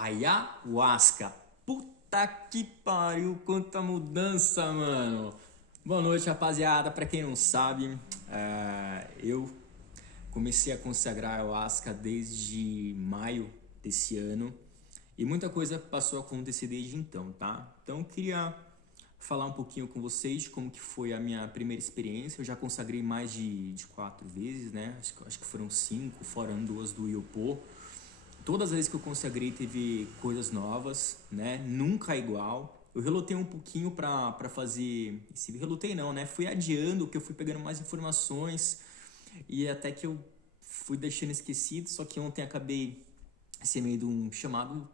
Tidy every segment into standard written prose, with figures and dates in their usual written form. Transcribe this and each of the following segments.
Ayahuasca. Puta que pariu, quanta mudança, mano. Boa noite, rapaziada. Pra quem não sabe, eu comecei a consagrar ayahuasca desde maio desse ano e muita coisa passou a acontecer desde então, tá? Então eu queria falar um pouquinho com vocês de como que foi a minha primeira experiência. Eu já consagrei mais de 4 vezes, né? Acho que foram 5, fora 2 do Iopô. Todas as vezes que eu consagrei teve coisas novas, né? Nunca igual. Eu relutei um pouquinho pra fazer... Relutei não, né? Fui adiando, que eu fui pegando mais informações e até que eu fui deixando esquecido. Só que ontem acabei recebendo um chamado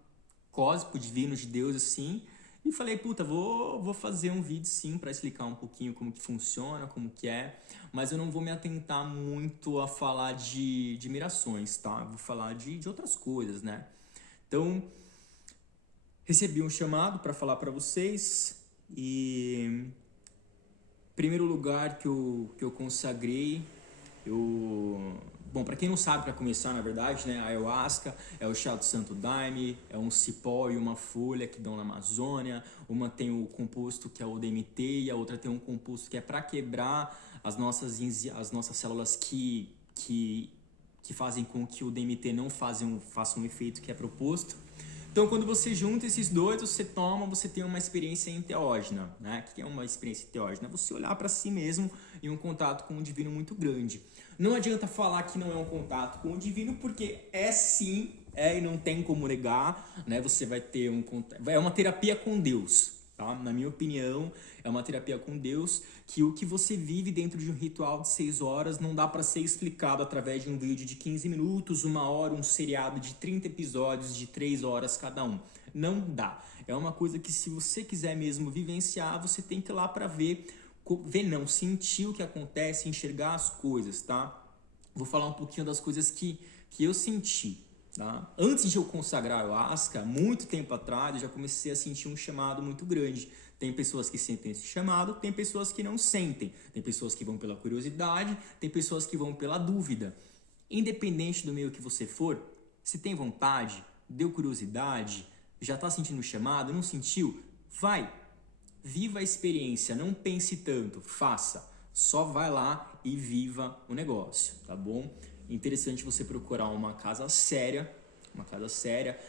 cósmico, divino, de Deus, assim. E falei, puta, vou fazer um vídeo sim pra explicar um pouquinho como que funciona, como que é. Mas eu não vou me atentar muito a falar de mirações, tá? Vou falar de outras coisas, né? Então, recebi um chamado para falar para vocês e primeiro lugar que eu consagrei, bom, para quem não sabe, para começar, na verdade, né, a ayahuasca é o chá do Santo Daime, é um cipó e uma folha que dão na Amazônia. Uma tem o composto que é o DMT e a outra tem um composto que é para quebrar as nossas células que fazem com que o DMT não faça um efeito que é proposto. Então, quando você junta esses dois, você tem uma experiência enteógena, né? O que é uma experiência enteógena? É você olhar para si mesmo em um contato com o divino muito grande. Não adianta falar que não é um contato com o divino, porque é sim, e não tem como negar, né? Você vai ter é uma terapia com Deus, tá? Na minha opinião, é uma terapia com Deus, que o que você vive dentro de um ritual de 6 horas não dá para ser explicado através de um vídeo de 15 minutos, 1 hora, um seriado de 30 episódios de 3 horas cada um. Não dá. É uma coisa que, se você quiser mesmo vivenciar, você tem que ir lá para sentir o que acontece, enxergar as coisas, tá? Vou falar um pouquinho das coisas que eu senti. Tá? Antes de eu consagrar a ayahuasca, muito tempo atrás, eu já comecei a sentir um chamado muito grande. Tem pessoas que sentem esse chamado, tem pessoas que não sentem. Tem pessoas que vão pela curiosidade, tem pessoas que vão pela dúvida. Independente do meio que você for, se tem vontade, deu curiosidade, já está sentindo o chamado, não sentiu, vai. Viva a experiência, não pense tanto, faça. Só vai lá e viva o negócio, tá bom? Interessante você procurar uma casa séria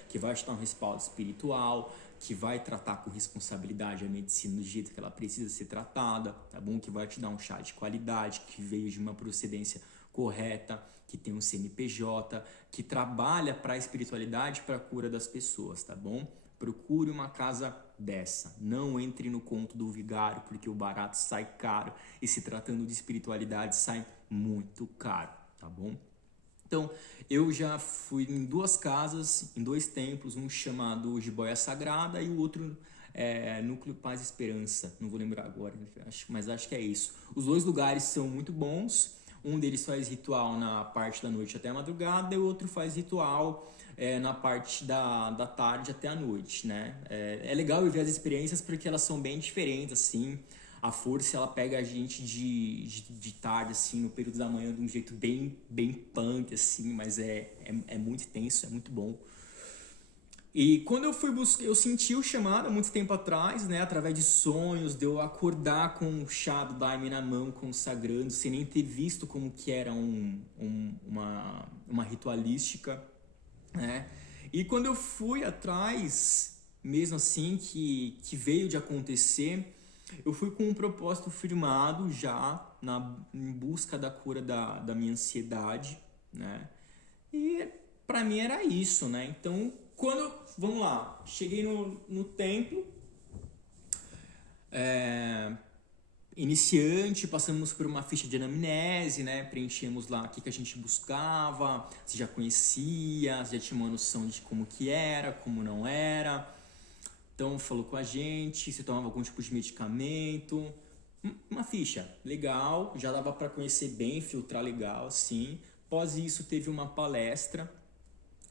que vai te dar um respaldo espiritual, que vai tratar com responsabilidade a medicina do jeito que ela precisa ser tratada, tá bom? Que vai te dar um chá de qualidade, que veio de uma procedência correta, que tem um CNPJ, que trabalha para a espiritualidade, para a cura das pessoas, tá bom? Procure uma casa dessa. Não entre no conto do vigário, porque o barato sai caro e, se tratando de espiritualidade, sai muito caro, tá bom? Então, eu já fui em 2 casas, em 2 templos, um chamado Jiboia Sagrada e o outro Núcleo Paz e Esperança. Não vou lembrar agora, mas acho que é isso. Os 2 lugares são muito bons. Um deles faz ritual na parte da noite até a madrugada e o outro faz ritual na parte da tarde até a noite, né? É legal viver as experiências porque elas são bem diferentes, assim. A força, ela pega a gente de tarde, assim, no período da manhã, de um jeito bem punk, assim, mas é muito tenso, é muito bom. E quando eu fui buscar, eu senti o chamado há muito tempo atrás, né, através de sonhos, de eu acordar com o chá do Daime na mão, consagrando, sem nem ter visto como que era uma ritualística, né? E quando eu fui atrás, mesmo assim, que veio de acontecer, eu fui com um propósito firmado já em busca da cura da minha ansiedade, né? E pra mim era isso, né? Então, vamos lá, cheguei no templo, iniciante, passamos por uma ficha de anamnese, né? Preenchemos lá o que a gente buscava, se já conhecia, se já tinha uma noção de como que era, como não era. Então, falou com a gente, se tomava algum tipo de medicamento. Uma ficha legal, já dava para conhecer bem, filtrar legal, assim. Após isso, teve uma palestra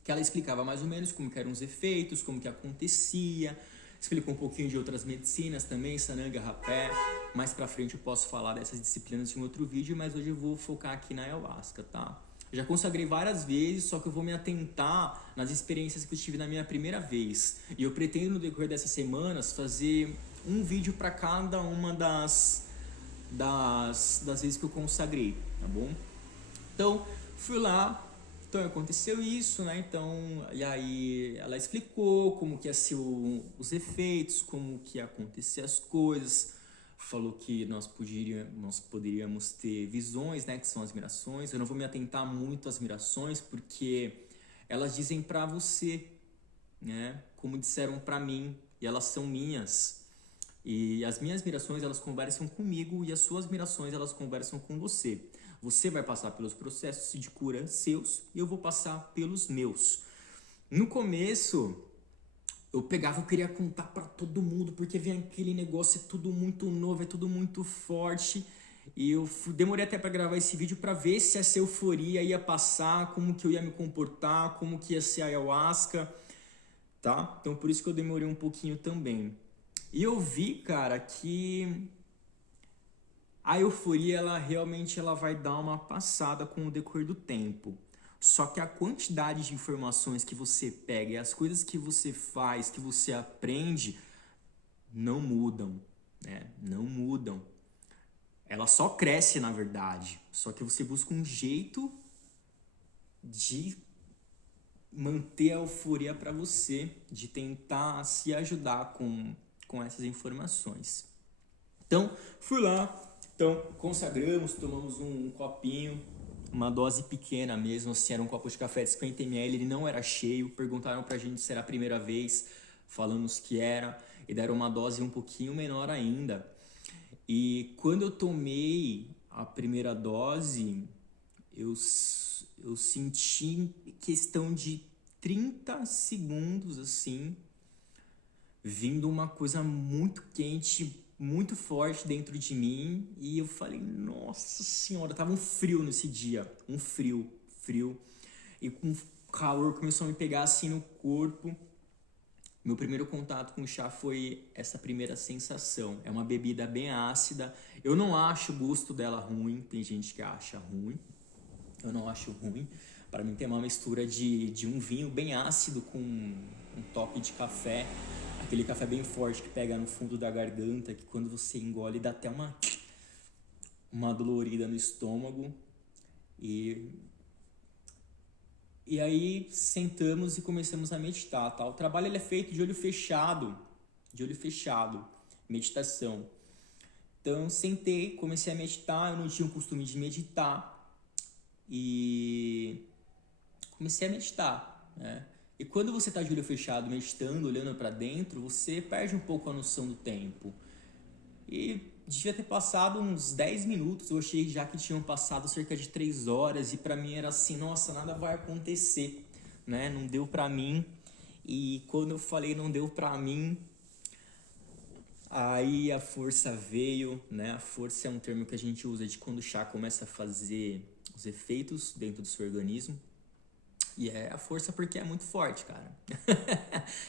que ela explicava mais ou menos como que eram os efeitos, como que acontecia. Explicou um pouquinho de outras medicinas também, Sananga, Rapé. Mais pra frente eu posso falar dessas disciplinas em outro vídeo, mas hoje eu vou focar aqui na ayahuasca, tá? Já consagrei várias vezes, só que eu vou me atentar nas experiências que eu tive na minha primeira vez. E eu pretendo, no decorrer dessas semanas, fazer um vídeo para cada uma das vezes que eu consagrei, tá bom? Então, fui lá, então aconteceu isso, né? Então, e aí ela explicou como que ia ser os efeitos, como que ia acontecer as coisas, falou que nós poderíamos ter visões, né? Que são as mirações. Eu não vou me atentar muito às mirações, porque elas dizem pra você, né? Como disseram pra mim, e elas são minhas. E as minhas mirações, elas conversam comigo, e as suas mirações, elas conversam com você. Você vai passar pelos processos de cura seus e eu vou passar pelos meus. No começo, eu queria contar pra todo mundo, porque vem aquele negócio, é tudo muito novo, é tudo muito forte. E eu demorei até pra gravar esse vídeo pra ver se essa euforia ia passar, como que eu ia me comportar, como que ia ser a ayahuasca, tá? Então por isso que eu demorei um pouquinho também. E eu vi, cara, que a euforia, ela realmente vai dar uma passada com o decorrer do tempo. Só que a quantidade de informações que você pega e as coisas que você faz, que você aprende, não mudam, né? Não mudam. Ela só cresce, na verdade. Só que você busca um jeito de manter a euforia para você, de tentar se ajudar com essas informações. Então, fui lá. Então, consagramos, tomamos um copinho, uma dose pequena mesmo, assim, era um copo de café de 50 ml, ele não era cheio. Perguntaram pra gente se era a primeira vez, falamos que era, e deram uma dose um pouquinho menor ainda. E quando eu tomei a primeira dose, eu senti questão de 30 segundos, assim, vindo uma coisa muito quente, muito forte dentro de mim, e eu falei, nossa senhora, tava um frio nesse dia, um frio, e com calor começou a me pegar assim no corpo. Meu primeiro contato com o chá foi essa primeira sensação. É uma bebida bem ácida, eu não acho o gosto dela ruim, tem gente que acha ruim, eu não acho ruim. Para mim tem uma mistura de um vinho bem ácido com um toque de café, aquele café bem forte que pega no fundo da garganta, que quando você engole dá até uma dolorida no estômago. E aí sentamos e começamos a meditar, tá? O trabalho ele é feito de olho fechado, meditação. Então sentei, comecei a meditar, eu não tinha o costume de meditar e comecei a meditar, né? E quando você está de olho fechado, meditando, olhando para dentro, você perde um pouco a noção do tempo. E devia ter passado uns 10 minutos, eu achei já que tinham passado cerca de 3 horas, e para mim era assim, nossa, nada vai acontecer, né? Não deu para mim. E quando eu falei não deu para mim, aí a força veio, né? A força é um termo que a gente usa de quando o chá começa a fazer os efeitos dentro do seu organismo. E é a força porque é muito forte, cara.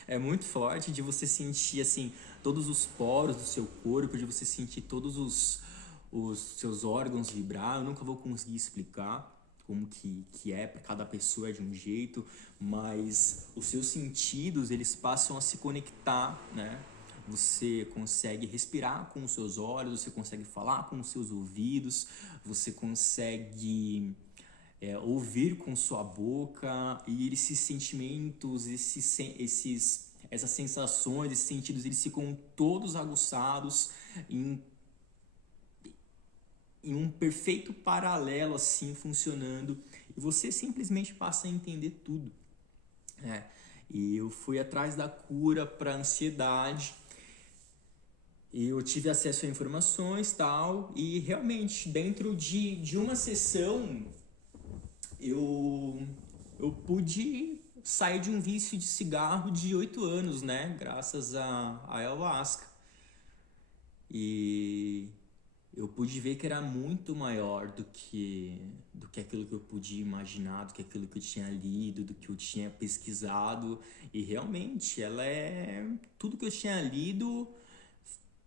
É muito forte de você sentir, assim, todos os poros do seu corpo, de você sentir todos os seus órgãos vibrar. Eu nunca vou conseguir explicar como que é, para cada pessoa é de um jeito, mas os seus sentidos, eles passam a se conectar, né? Você consegue respirar com os seus olhos, você consegue falar com os seus ouvidos, você consegue ouvir com sua boca, e esses sentimentos, essas sensações, esses sentidos, eles ficam todos aguçados em um perfeito paralelo, assim, funcionando, e você simplesmente passa a entender tudo. E eu fui atrás da cura para ansiedade, e eu tive acesso a informações tal, e realmente dentro de uma sessão eu pude sair de um vício de cigarro de 8 anos, né? Graças a ayahuasca. E eu pude ver que era muito maior do que aquilo que eu podia imaginar, do que aquilo que eu tinha lido, do que eu tinha pesquisado. E realmente, tudo que eu tinha lido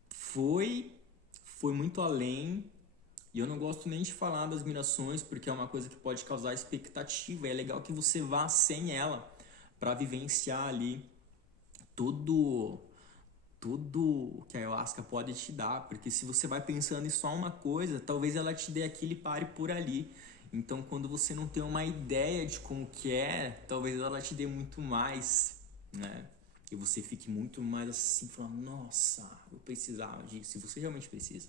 foi muito além. E eu não gosto nem de falar das mirações, porque é uma coisa que pode causar expectativa. E é legal que você vá sem ela para vivenciar ali tudo, tudo que a ayahuasca pode te dar. Porque se você vai pensando em só uma coisa, talvez ela te dê aquilo e pare por ali. Então, quando você não tem uma ideia de como que é, talvez ela te dê muito mais, né? E você fique muito mais assim, falando, nossa, eu precisava disso. E você realmente precisa.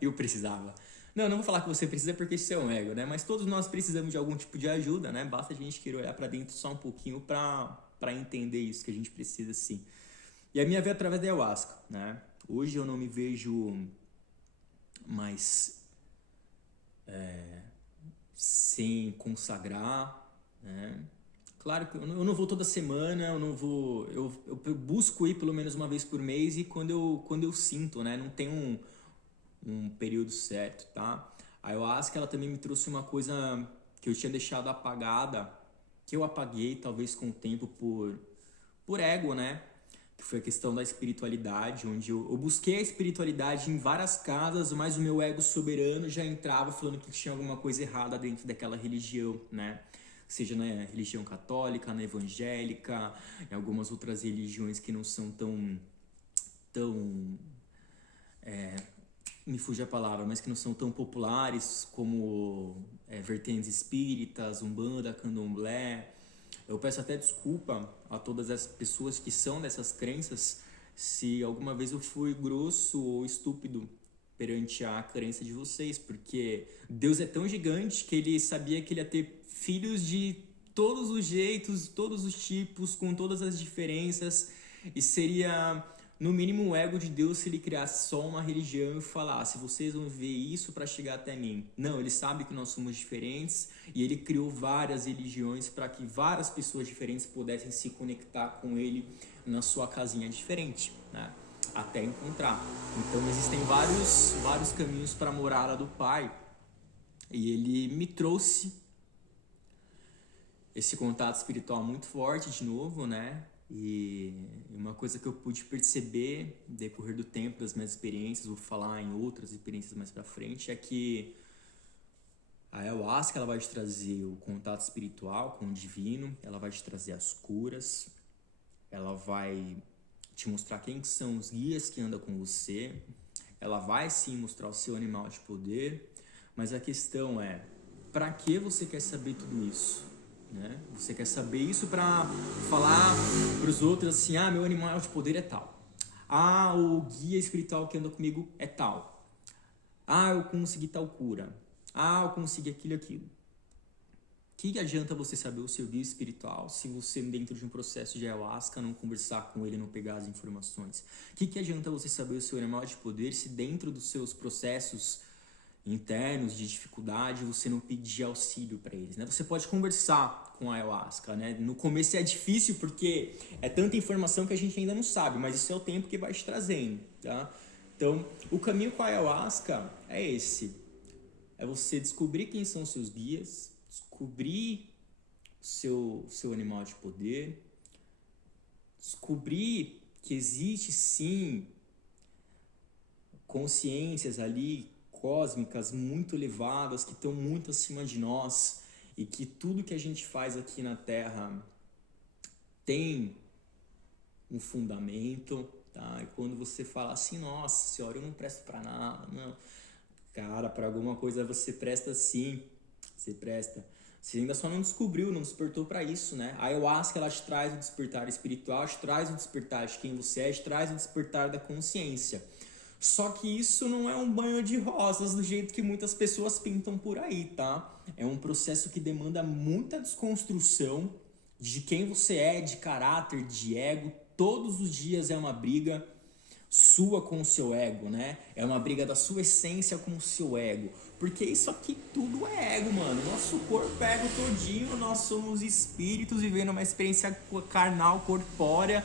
Eu precisava. Não vou falar que você precisa porque isso é um ego, né? Mas todos nós precisamos de algum tipo de ajuda, né? Basta a gente querer olhar pra dentro só um pouquinho pra entender isso, que a gente precisa sim. E a minha veio através da ayahuasca, né? Hoje eu não me vejo mais sem consagrar, né? Claro que eu não vou toda semana, eu não vou, eu busco ir pelo menos uma vez por mês e quando eu sinto, né? Não tem um período certo, tá? A ayahuasca ela também me trouxe uma coisa que eu tinha deixado apagada, que eu apaguei talvez com o tempo por ego, né? Que foi a questão da espiritualidade, onde eu busquei a espiritualidade em várias casas, mas o meu ego soberano já entrava falando que tinha alguma coisa errada dentro daquela religião, né? Seja na religião católica, na evangélica, em algumas outras religiões que não são tão me fuge a palavra, mas que não são tão populares como vertentes espíritas, umbanda, candomblé. Eu peço até desculpa a todas as pessoas que são dessas crenças se alguma vez eu fui grosso ou estúpido perante a crença de vocês, porque Deus é tão gigante que ele sabia que ele ia ter filhos de todos os jeitos, todos os tipos, com todas as diferenças, e seria no mínimo o ego de Deus se ele criasse só uma religião e falasse, vocês vão ver isso para chegar até mim. Não, ele sabe que nós somos diferentes e ele criou várias religiões para que várias pessoas diferentes pudessem se conectar com ele na sua casinha diferente, né? Até encontrar. Então existem vários caminhos para a morada do Pai e ele me trouxe esse contato espiritual muito forte de novo, né? E uma coisa que eu pude perceber no decorrer do tempo das minhas experiências, vou falar em outras experiências mais pra frente, é que a ayahuasca ela vai te trazer o contato espiritual com o divino, ela vai te trazer as curas, ela vai te mostrar quem são os guias que andam com você, ela vai sim mostrar o seu animal de poder, mas a questão é, para que você quer saber tudo isso? Né? Você quer saber isso para falar para os outros assim, ah, meu animal de poder é tal, ah, o guia espiritual que anda comigo é tal, ah, eu consegui tal cura, ah, eu consegui aquilo e aquilo. Que adianta você saber o seu guia espiritual se você dentro de um processo de ayahuasca não conversar com ele, não pegar as informações? Que adianta você saber o seu animal de poder se dentro dos seus processos internos de dificuldade você não pedir auxílio para eles, né? Você pode conversar com a ayahuasca, né? No começo é difícil porque é tanta informação que a gente ainda não sabe, mas isso é o tempo que vai te trazendo, tá? Então, o caminho com a ayahuasca é esse. É você descobrir quem são os seus guias, descobrir seu animal de poder, descobrir que existe sim consciências ali cósmicas muito elevadas, que estão muito acima de nós e que tudo que a gente faz aqui na Terra tem um fundamento, tá? E quando você fala assim, nossa senhora, eu não presto pra nada, não. Cara, para alguma coisa você presta sim, você presta. Você ainda só não descobriu, não despertou para isso, né? A ayahuasca, ela te traz o despertar espiritual, te traz o despertar de quem você é, te traz o despertar da consciência. Só que isso não é um banho de rosas do jeito que muitas pessoas pintam por aí, tá? É um processo que demanda muita desconstrução de quem você é, de caráter, de ego. Todos os dias é uma briga sua com o seu ego, né? É uma briga da sua essência com o seu ego. Porque isso aqui tudo é ego, mano. Nosso corpo é ego todinho, nós somos espíritos vivendo uma experiência carnal, corpórea.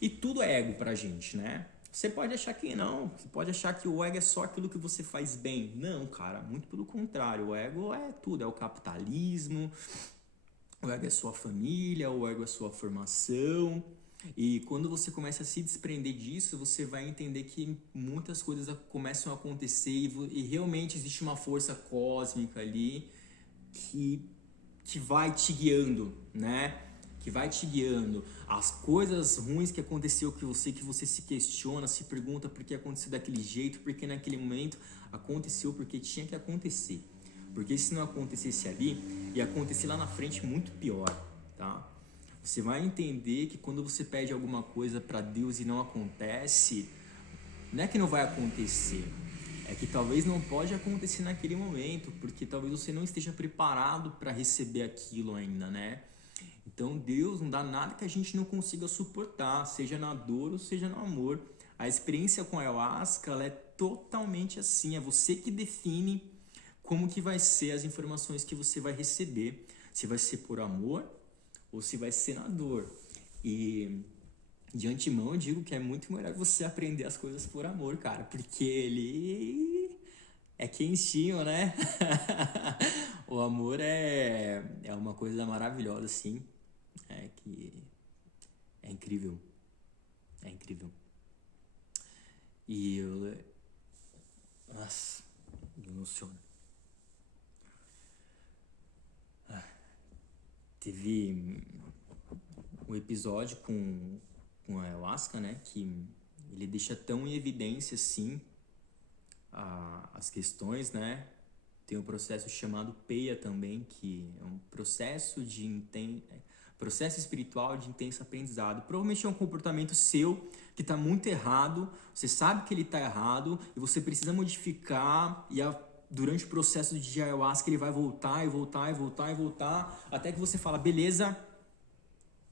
E tudo é ego pra gente, né? Você pode achar que não, você pode achar que o ego é só aquilo que você faz bem. Não, cara, muito pelo contrário. O ego é tudo, é o capitalismo, o ego é sua família, o ego é sua formação. E quando você começa a se desprender disso, você vai entender que muitas coisas começam a acontecer e realmente existe uma força cósmica ali que, que vai te guiando, né? Que vai te guiando. As coisas ruins que aconteceu com você, que você se questiona, se pergunta por que aconteceu daquele jeito, porque naquele momento aconteceu porque tinha que acontecer. Porque se não acontecesse ali, ia acontecer lá na frente muito pior, tá? Você vai entender que quando você pede alguma coisa para Deus e não acontece, não é que não vai acontecer, é que talvez não pode acontecer naquele momento, porque talvez você não esteja preparado para receber aquilo ainda, né? Então Deus não dá nada que a gente não consiga suportar, seja na dor ou seja no amor. A experiência com a ayahuasca, ela é totalmente assim, é você que define como que vai ser as informações que você vai receber, se vai ser por amor ou se vai ser na dor. E de antemão eu digo que é muito melhor você aprender as coisas por amor, cara, porque ele é quentinho, né? O amor é uma coisa maravilhosa, assim, que é incrível, é incrível. E eu... Nossa, me emociona. Teve um episódio com a ayahuasca, né? Que ele deixa tão em evidência, assim, as questões, né? Tem um processo chamado PEIA também, que é um processo espiritual de intenso aprendizado. Provavelmente é um comportamento seu que está muito errado, você sabe que ele está errado e você precisa modificar e durante o processo de ayahuasca ele vai voltar e voltar e voltar e voltar até que você fala, beleza,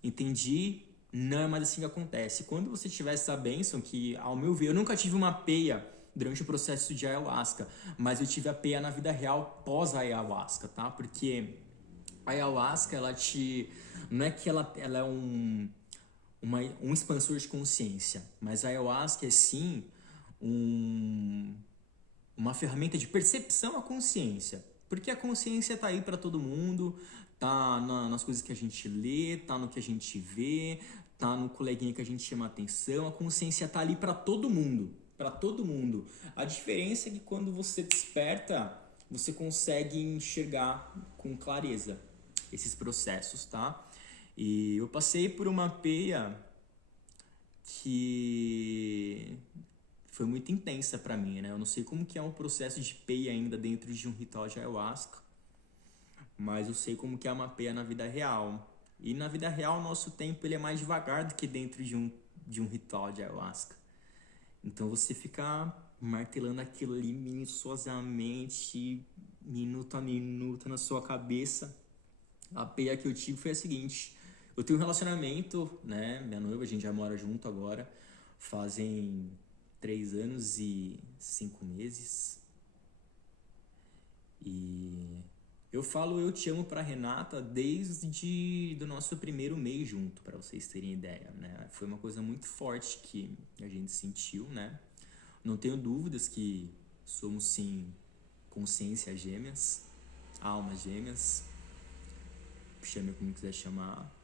entendi, não é mais assim que acontece. Quando você tiver essa bênção, que ao meu ver, eu nunca tive uma peia durante o processo de ayahuasca, mas eu tive a peia na vida real pós ayahuasca, tá? Porque a ayahuasca, ela te... Não é que ela é um expansor de consciência, mas a ayahuasca é sim uma ferramenta de percepção à consciência. Porque a consciência tá aí para todo mundo, tá nas coisas que a gente lê, tá no que a gente vê, tá no coleguinha que a gente chama atenção. A consciência tá ali para todo mundo, para todo mundo. A diferença é que quando você desperta, você consegue enxergar com clareza esses processos, tá? E eu passei por uma peia que foi muito intensa para mim, né? Eu não sei como que é um processo de peia ainda dentro de um ritual de ayahuasca, mas eu sei como que é uma peia na vida real. E na vida real, o nosso tempo ele é mais devagar do que dentro de um ritual de ayahuasca. Então você fica martelando aquilo ali minuciosamente, minuto a minuto na sua cabeça. A peia que eu tive foi a seguinte: eu tenho um relacionamento, né? Minha noiva, a gente já mora junto agora, fazem 3 anos e 5 meses. E eu falo eu te amo pra Renata desde do nosso primeiro mês junto, para vocês terem ideia, né? Foi uma coisa muito forte que a gente sentiu, né? Não tenho dúvidas que somos sim consciências gêmeas, almas gêmeas, chame como quiser chamar.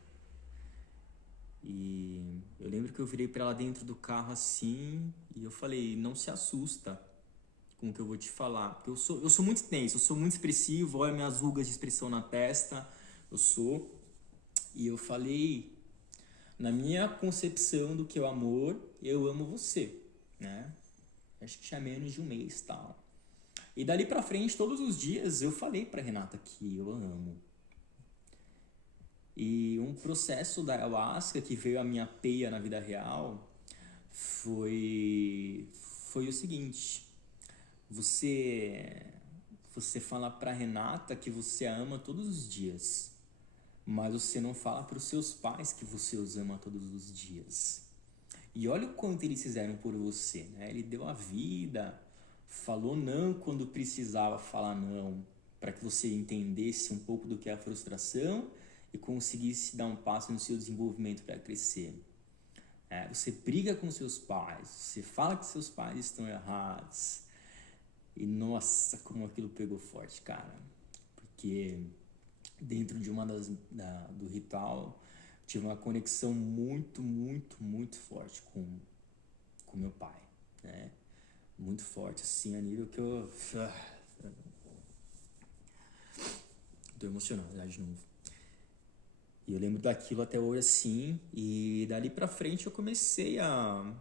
E eu lembro que eu virei pra ela dentro do carro assim e eu falei, não se assusta com o que eu vou te falar, porque eu sou muito tenso, eu sou muito expressivo, olha minhas rugas de expressão na testa, eu sou. E eu falei, na minha concepção do que é o amor, eu amo você, né? Acho que tinha menos de um mês, tal. E dali pra frente, todos os dias, eu falei pra Renata que eu amo. E um processo da ayahuasca que veio a minha peia na vida real foi o seguinte: você fala pra Renata que você a ama todos os dias, mas você não fala pros seus pais que você os ama todos os dias. E olha o quanto eles fizeram por você, né? Ele deu a vida, falou não quando precisava falar não, para que você entendesse um pouco do que é a frustração e conseguisse dar um passo no seu desenvolvimento para crescer. Você briga com seus pais, você fala que seus pais estão errados. E nossa, como aquilo pegou forte, cara. Porque dentro de do ritual tive uma conexão muito, muito, muito forte com meu pai, né? Muito forte, assim, a nível que eu... Tô emocionado já de novo. E eu lembro daquilo até hoje, assim, e dali pra frente eu comecei a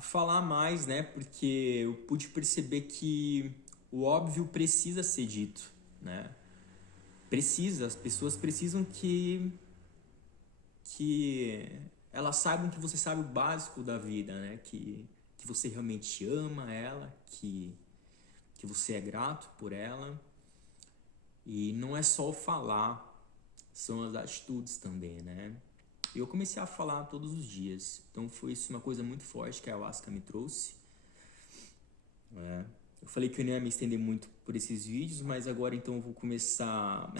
falar mais, né? Porque eu pude perceber que o óbvio precisa ser dito, né? Precisa, as pessoas precisam que elas saibam que você sabe o básico da vida, né? Que você realmente ama ela, que você é grato por ela. E não é só o falar, são as atitudes também, né? E eu comecei a falar todos os dias. Então foi isso uma coisa muito forte que a ayahuasca me trouxe. Eu falei que eu não ia me estender muito por esses vídeos, mas agora então eu vou começar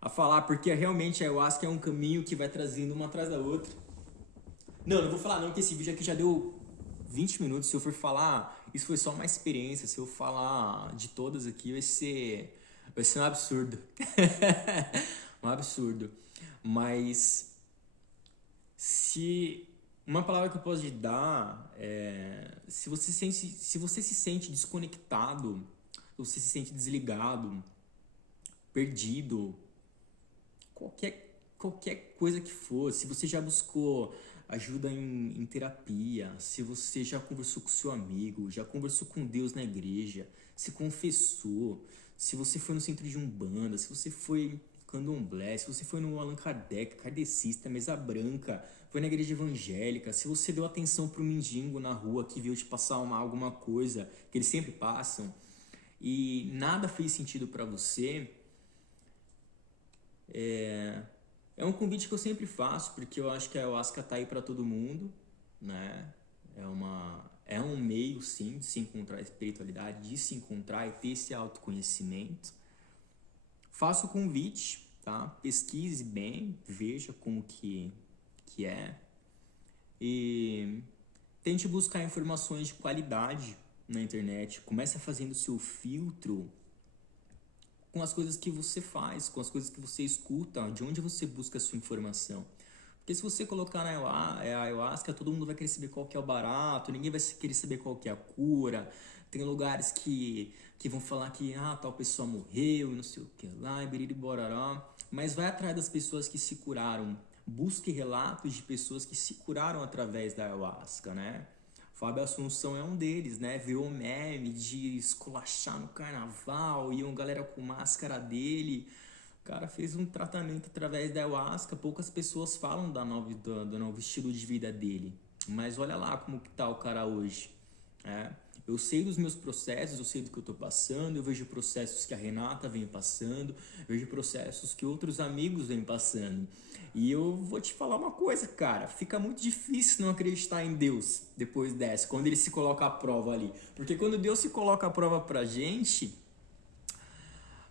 a falar, porque realmente a ayahuasca é um caminho que vai trazendo uma atrás da outra. Não vou falar não, que esse vídeo aqui já deu 20 minutos. Se eu for falar, isso foi só uma experiência. Se eu falar de todas aqui, vai ser um absurdo. Um absurdo. Mas se uma palavra que eu posso te dar é, se você se sente desconectado, se você se sente desligado, perdido, qualquer coisa que for, se você já buscou ajuda em terapia, se você já conversou com seu amigo, já conversou com Deus na igreja, se confessou, se você foi no centro de Umbanda, se você foi candomblé, se você foi no Allan Kardec, kardecista, mesa branca, foi na igreja evangélica, se você deu atenção pro mendigo na rua que veio te passar alguma coisa, que eles sempre passam, e nada fez sentido para você, é um convite que eu sempre faço, porque eu acho que a ayahuasca tá aí para todo mundo, né? É um meio, sim, de se encontrar a espiritualidade, de se encontrar e ter esse autoconhecimento. Faço o convite, tá? Pesquise bem, veja como que é. E tente buscar informações de qualidade na internet. Comece fazendo o seu filtro com as coisas que você faz, com as coisas que você escuta, de onde você busca a sua informação. Porque se você colocar na ayahuasca, todo mundo vai querer saber qual que é o barato, ninguém vai querer saber qual que é a cura. Tem lugares que vão falar que tal pessoa morreu, não sei o que lá, e borará. Mas vai atrás das pessoas que se curaram. Busque relatos de pessoas que se curaram através da ayahuasca, né? Fábio Assunção é um deles, né? Virou meme de esculachar no carnaval, e uma galera com máscara dele. O cara fez um tratamento através da ayahuasca. Poucas pessoas falam do novo estilo de vida dele. Mas olha lá como que tá o cara hoje. Eu sei dos meus processos, eu sei do que eu tô passando, eu vejo processos que a Renata vem passando, eu vejo processos que outros amigos vêm passando. E eu vou te falar uma coisa, cara, fica muito difícil não acreditar em Deus depois dessa, quando ele se coloca à prova ali. Porque quando Deus se coloca à prova pra gente,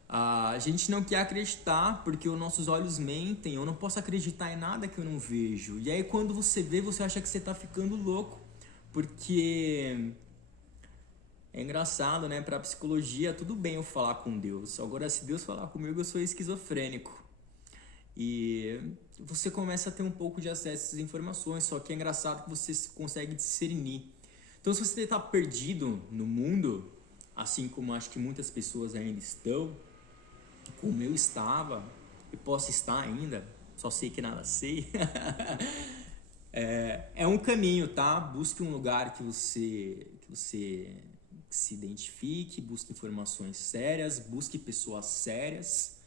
a gente não quer acreditar, porque os nossos olhos mentem. Eu não posso acreditar em nada que eu não vejo. E aí quando você vê, você acha que você tá ficando louco, porque é engraçado, né? Pra psicologia, tudo bem eu falar com Deus. Agora, se Deus falar comigo, eu sou esquizofrênico. E você começa a ter um pouco de acesso a essas informações, só que é engraçado que você consegue discernir. Então, se você está perdido no mundo, assim como acho que muitas pessoas ainda estão, como eu estava, e posso estar ainda, só sei que nada sei, é um caminho, tá? Busque um lugar que você se identifique, busque informações sérias, busque pessoas sérias,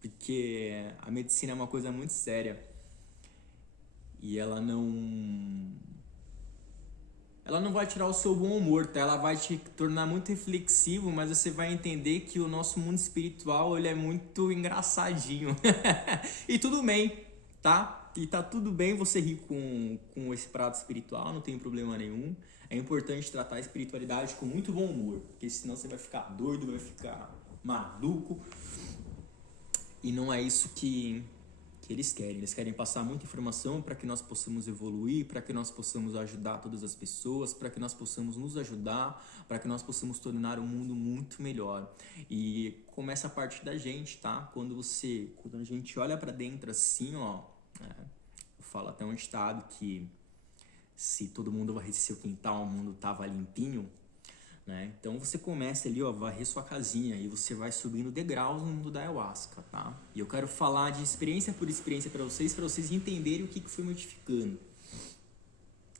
porque a medicina é uma coisa muito séria e ela não vai tirar o seu bom humor, tá? Ela vai te tornar muito reflexivo, mas você vai entender que o nosso mundo espiritual, ele é muito engraçadinho. E tudo bem, tá? E tá tudo bem você rir com esse prato espiritual, não tem problema nenhum. É importante tratar a espiritualidade com muito bom humor, porque senão você vai ficar doido, vai ficar maluco. E não é isso que eles querem. Eles querem passar muita informação para que nós possamos evoluir, para que nós possamos ajudar todas as pessoas, para que nós possamos nos ajudar, para que nós possamos tornar o mundo muito melhor. E começa a partir da gente, tá? Quando a gente olha para dentro assim, ó, Eu falo até um ditado que se todo mundo varresse seu quintal, o mundo tava limpinho, né? Então você começa ali, ó, varrer sua casinha e você vai subindo degraus no mundo da ayahuasca, tá? E eu quero falar de experiência por experiência para vocês entenderem o que foi modificando.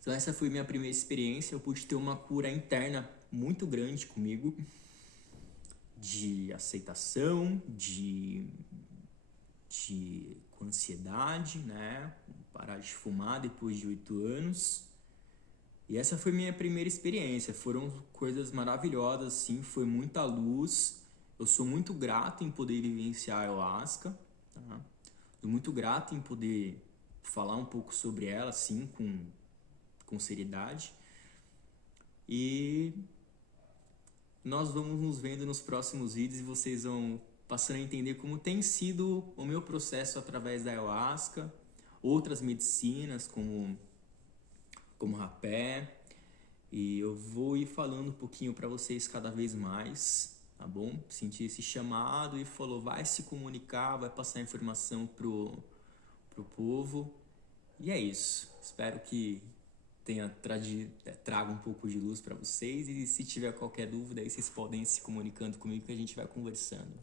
Então essa foi minha primeira experiência, eu pude ter uma cura interna muito grande comigo, de aceitação, com ansiedade, né? Parar de fumar depois de 8 anos. E essa foi minha primeira experiência. Foram coisas maravilhosas, assim, foi muita luz. Eu sou muito grato em poder vivenciar a ayahuasca, tá? Sou muito grato em poder falar um pouco sobre ela, assim, com seriedade. E nós vamos nos vendo nos próximos vídeos e vocês vão passando a entender como tem sido o meu processo através da ayahuasca, outras medicinas como rapé, e eu vou ir falando um pouquinho para vocês cada vez mais, tá bom? Senti esse chamado e falou, vai se comunicar, vai passar informação pro povo, e é isso. Espero que traga um pouco de luz para vocês, e se tiver qualquer dúvida aí vocês podem ir se comunicando comigo que a gente vai conversando.